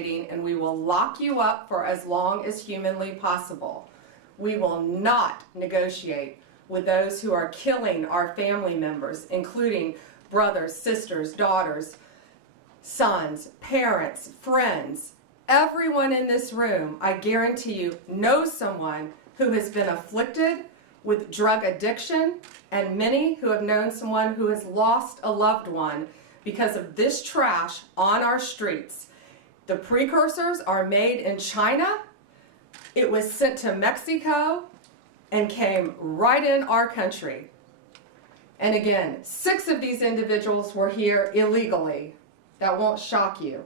negotiating, and we will lock you up for as long as humanly possible. We will not negotiate with those who are killing our family members, including brothers, sisters, daughters, sons, parents, friends. Everyone in this room, I guarantee you, knows someone who has been afflicted with drug addiction, and many who have known someone who has lost a loved one because of this trash on our streets. The precursors are made in China. It was sent to Mexico and came right in our country. And again, 6 of these individuals were here illegally. That won't shock you.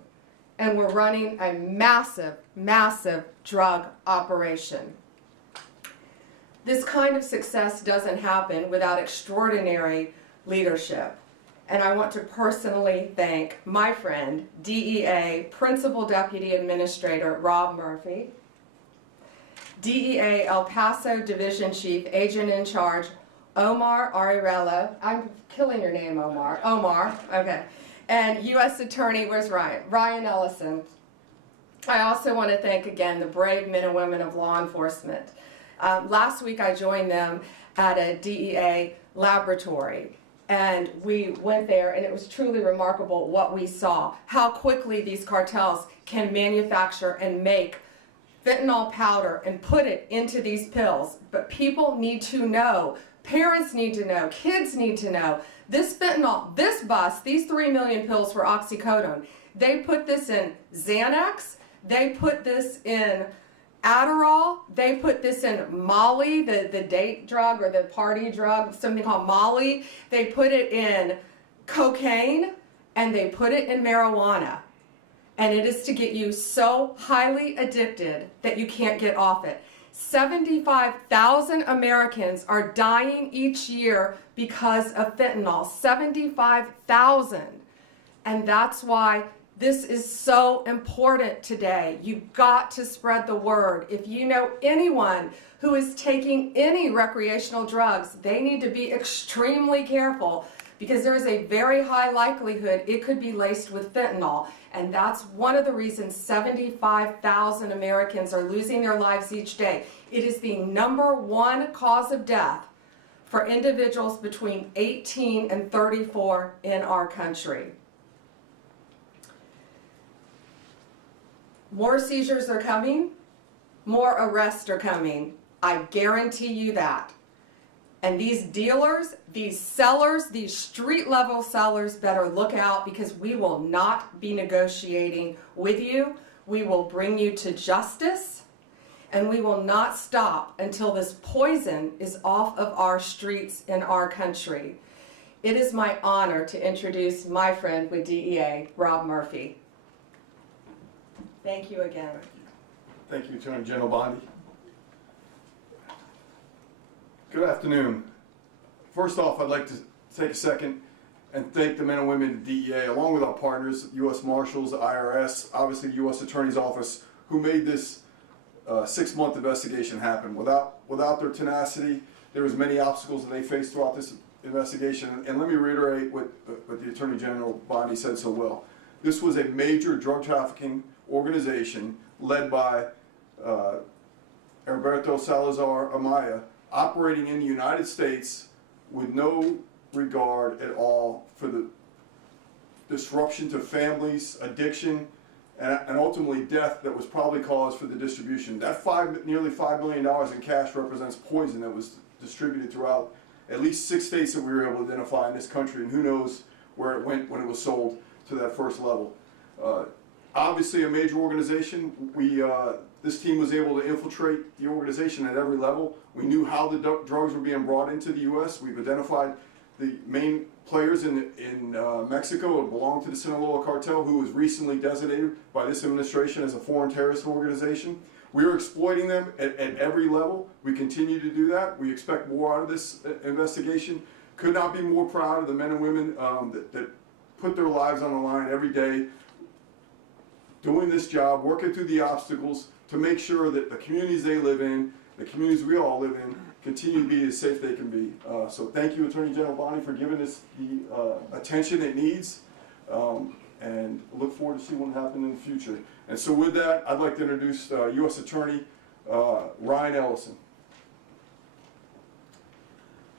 And we're running a massive, massive drug operation. This kind of success doesn't happen without extraordinary leadership. And I want to personally thank my friend, DEA Principal Deputy Administrator Rob Murphy, DEA El Paso Division Chief Agent in Charge Omar Arellano. I'm killing your name, Omar. Omar, okay. And U.S. Attorney, where's Ryan? Ryan Ellison. I also want to thank again the brave men and women of law enforcement. Last week I joined them at a DEA laboratory, and we went there, and it was truly remarkable what we saw, how quickly these cartels can manufacture and make fentanyl powder and put it into these pills. But people need to know, parents need to know, kids need to know, this fentanyl, this bus, these 3 million pills were oxycodone. They put this in Xanax, they put this in Adderall, they put this in Molly, the date drug or the party drug, something called Molly. They put it in cocaine, and they put it in marijuana. And it is to get you so highly addicted that you can't get off it. 75,000 Americans are dying each year because of fentanyl. 75,000. And that's why this is so important today. You've got to spread the word. If you know anyone who is taking any recreational drugs, they need to be extremely careful, because there is a very high likelihood it could be laced with fentanyl. And that's one of the reasons 75,000 Americans are losing their lives each day. It is the #1 cause of death for individuals between 18 and 34 in our country. More seizures are coming, more arrests are coming. I guarantee you that. And these dealers, these sellers, these street-level sellers better look out, because we will not be negotiating with you. We will bring you to justice, and we will not stop until this poison is off of our streets in our country. It is my honor to introduce my friend with DEA, Rob Murphy. Thank you again. Thank you, Attorney General Bondi. Good afternoon. First off, I'd like to take a second and thank the men and women at DEA, along with our partners, U.S. Marshals, the IRS, obviously the U.S. Attorney's Office, who made this 6-month investigation happen. Without their tenacity, there was many obstacles that they faced throughout this investigation. And let me reiterate what the Attorney General Bondi said so well. This was a major drug trafficking organization led by Alberto Salazar Amaya, operating in the United States with no regard at all for the disruption to families, addiction, and ultimately death that was probably caused for the distribution. That nearly $5 million in cash represents poison that was distributed throughout at least 6 states that we were able to identify in this country, and who knows where it went when it was sold to that first level. Obviously a major organization. This team was able to infiltrate the organization at every level. We knew how the drugs were being brought into the U.S. We've identified the main players in Mexico who belong to the Sinaloa cartel, who was recently designated by this administration as a foreign terrorist organization. We are exploiting them at every level. We continue to do that. We expect more out of this investigation. Could not be more proud of the men and women that put their lives on the line every day, doing this job, working through the obstacles to make sure that the communities they live in, the communities we all live in, continue to be as safe they can be. So thank you, Attorney General Bondi, for giving this the attention it needs. and look forward to see what happened in the future. And so with that, I'd like to introduce U.S. Attorney Ryan Ellison.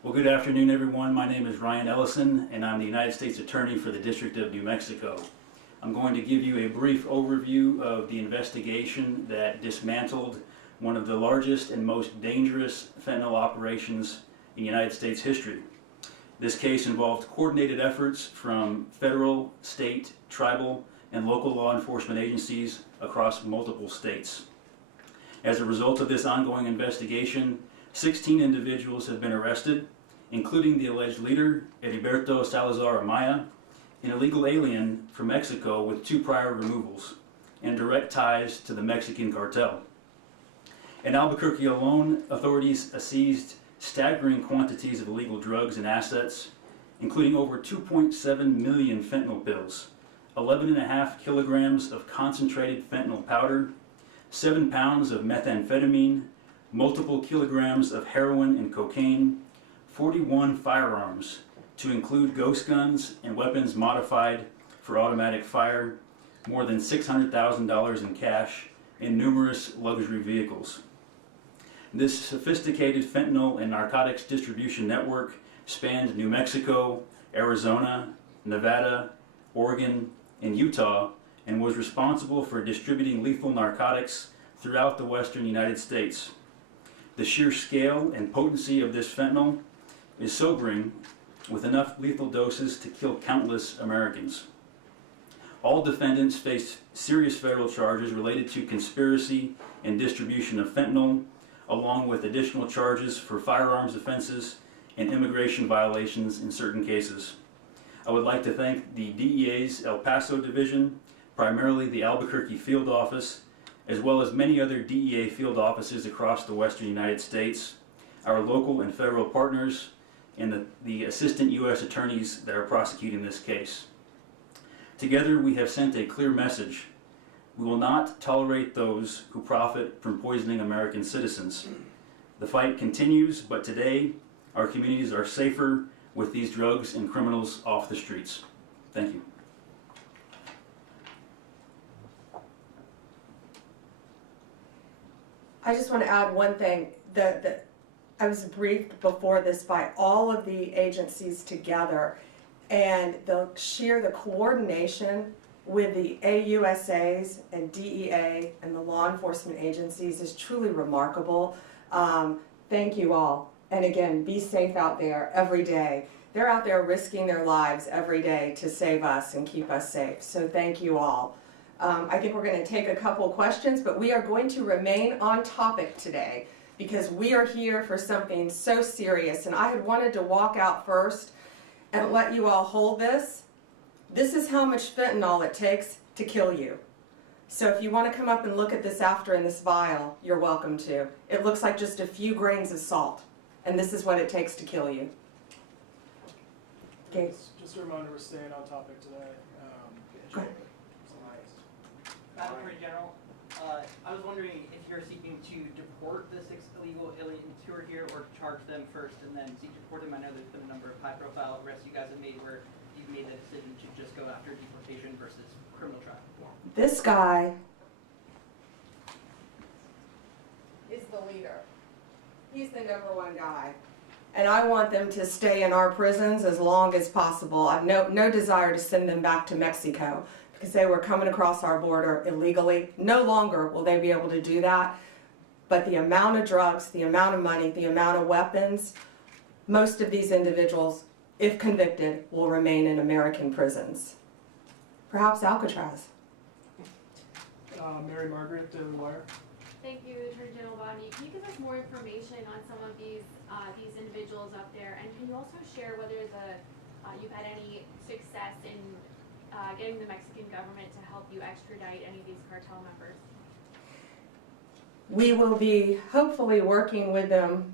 Well, good afternoon, everyone. My name is Ryan Ellison, and I'm the United States Attorney for the District of New Mexico. I'm going to give you a brief overview of the investigation that dismantled one of the largest and most dangerous fentanyl operations in United States history. This case involved coordinated efforts from federal, state, tribal, and local law enforcement agencies across multiple states. As a result of this ongoing investigation, 16 individuals have been arrested, including the alleged leader, Heriberto Salazar Amaya, an illegal alien from Mexico with 2 prior removals and direct ties to the Mexican cartel. In Albuquerque alone, authorities seized staggering quantities of illegal drugs and assets, including over 2.7 million fentanyl pills, 11.5 kilograms of concentrated fentanyl powder, 7 pounds of methamphetamine, multiple kilograms of heroin and cocaine, 41 firearms, to include ghost guns and weapons modified for automatic fire, more than $600,000 in cash, and numerous luxury vehicles. This sophisticated fentanyl and narcotics distribution network spanned New Mexico, Arizona, Nevada, Oregon, and Utah, and was responsible for distributing lethal narcotics throughout the western United States. The sheer scale and potency of this fentanyl is sobering, with enough lethal doses to kill countless Americans. All defendants faced serious federal charges related to conspiracy and distribution of fentanyl, along with additional charges for firearms offenses and immigration violations in certain cases. I would like to thank the DEA's El Paso division, primarily the Albuquerque field office, as well as many other DEA field offices across the western United States, our local and federal partners, and the assistant U.S. attorneys that are prosecuting this case. Together, we have sent a clear message. We will not tolerate those who profit from poisoning American citizens. The fight continues, but today, our communities are safer with these drugs and criminals off the streets. Thank you. I just want to add one thing. I was briefed before this by all of the agencies together, and the coordination with the AUSAs and DEA and the law enforcement agencies is truly remarkable. Thank you all. And again, be safe out there every day. They're out there risking their lives every day to save us and keep us safe. So thank you all. I think we're going to take a couple questions, but we are going to remain on topic today because we are here for something so serious. And I had wanted to walk out first and let you all hold this. This is how much fentanyl it takes to kill you. So if you want to come up and look at this after in this vial, you're welcome to. It looks like just a few grains of salt, and this is what it takes to kill you. Okay. Just a reminder, we're staying on topic today. Go ahead. Madam Attorney General, I was wondering if you're seeking to deport the 6 illegal aliens who are here, or charge them first and then seek to deport them. I know there's been a number of high-profile arrests you guys have made where you've made the decision to just go after deportation versus criminal trial. This guy is the leader. He's the #1 guy. And I want them to stay in our prisons as long as possible. I have no desire to send them back to Mexico because they were coming across our border illegally. No longer will they be able to do that. But the amount of drugs, the amount of money, the amount of weapons, most of these individuals, if convicted, will remain in American prisons. Perhaps Alcatraz. Mary Margaret, Daily Wire. Thank you, Attorney General Bondi. Can you give us more information on some of these individuals up there, and can you also share whether you've had any success in getting the Mexican government to help you extradite any of these cartel members? We will be hopefully working with them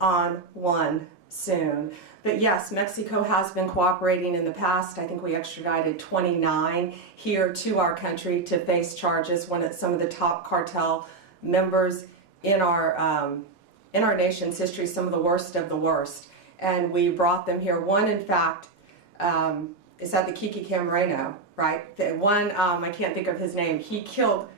on one soon. But yes, Mexico has been cooperating in the past. I think we extradited 29 here to our country to face charges. Some of the top cartel members in our nation's history, some of the worst of the worst. And we brought them here. One, in fact, is that the Kiki Camareno, right? The one, I can't think of his name. He killed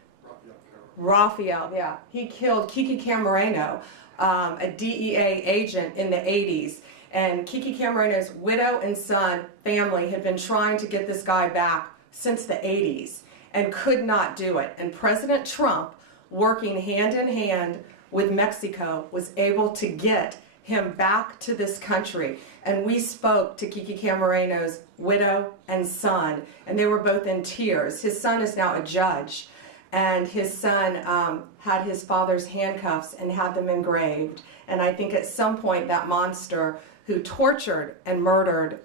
Raphael, yeah. He killed Kiki Camareno, a DEA agent in the 80s. And Kiki Camareno's widow and son family had been trying to get this guy back since the 80s and could not do it. And President Trump, working hand in hand with Mexico, was able to get him back to this country. And we spoke to Kiki Camareno's widow and son, and they were both in tears. His son is now a judge, and his son had his father's handcuffs and had them engraved. And I think at some point that monster who tortured and murdered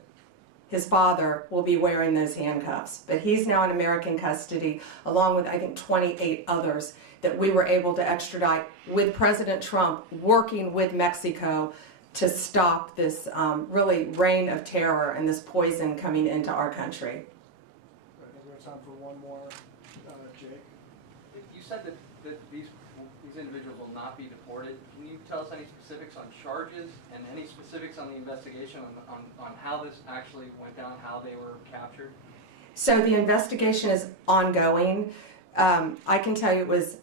his father will be wearing those handcuffs. But he's now in American custody, along with, I think, 28 others that we were able to extradite with President Trump working with Mexico to stop this really reign of terror and this poison coming into our country. I think we have time for one more. Jake? You said that these individuals will not be deported. Can you tell us any specifics on charges and any specifics on the investigation on how this actually went down, how they were captured? So the investigation is ongoing. I can tell you it was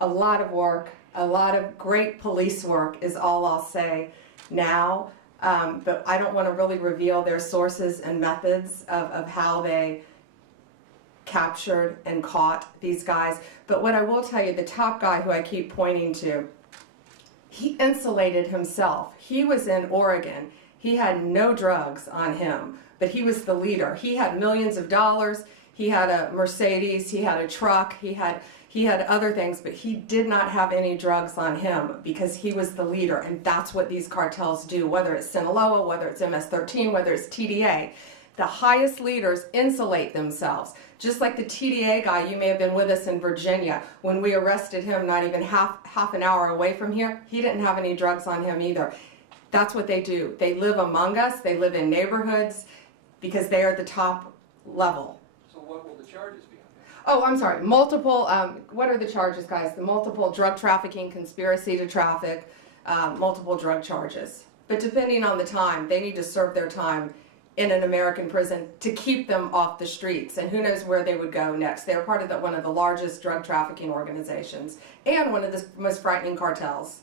a lot of work, a lot of great police work is all I'll say now. But I don't want to really reveal their sources and methods of how they captured and caught these guys. But what I will tell you, the top guy who I keep pointing to, he insulated himself. He was in Oregon. He had no drugs on him, but he was the leader. He had millions of dollars. He had a Mercedes. He had a truck. He had other things, but he did not have any drugs on him because he was the leader. And that's what these cartels do, whether it's Sinaloa, whether it's MS-13, whether it's TDA. The highest leaders insulate themselves. Just like the TDA guy, you may have been with us in Virginia. When we arrested him, not even half an hour away from here, he didn't have any drugs on him either. That's what they do. They live among us. They live in neighborhoods because they are the top level. So what will the charges be on that? Oh, I'm sorry. Multiple, what are the charges, guys? The multiple drug trafficking, conspiracy to traffic, multiple drug charges. But depending on the time, they need to serve their time in an American prison to keep them off the streets. And who knows where they would go next. They're part of one of the largest drug trafficking organizations and one of the most frightening cartels.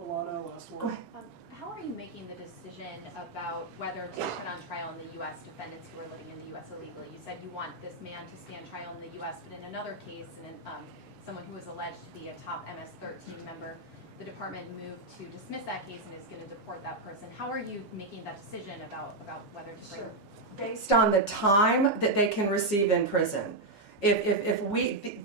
Alana, last Go word. ahead. How are you making the decision about whether to put on trial in the U.S. defendants who are living in the U.S. illegally? You said you want this man to stand trial in the U.S., but in another case, someone who was alleged to be a top MS-13 member, the department moved to dismiss that case and is going to deport that person. How are you making that decision about whether to bring? Based on the time that they can receive in prison. If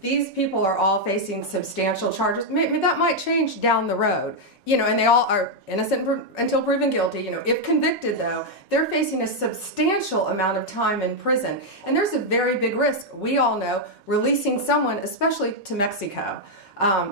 these people are all facing substantial charges, maybe that might change down the road, and they all are innocent until proven guilty, if convicted though, they're facing a substantial amount of time in prison. And there's a very big risk, we all know, releasing someone, especially to Mexico.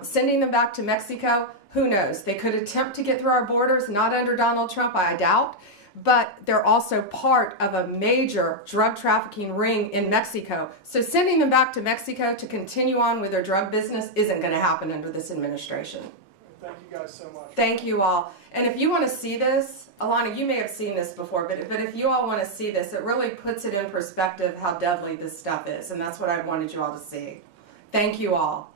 Sending them back to Mexico, who knows? They could attempt to get through our borders, not under Donald Trump, I doubt. But they're also part of a major drug trafficking ring in Mexico. So sending them back to Mexico to continue on with their drug business isn't going to happen under this administration. Thank you guys so much. Thank you all. And if you want to see this, Alana, you may have seen this before, but if you all want to see this, it really puts it in perspective how deadly this stuff is. And that's what I wanted you all to see. Thank you all.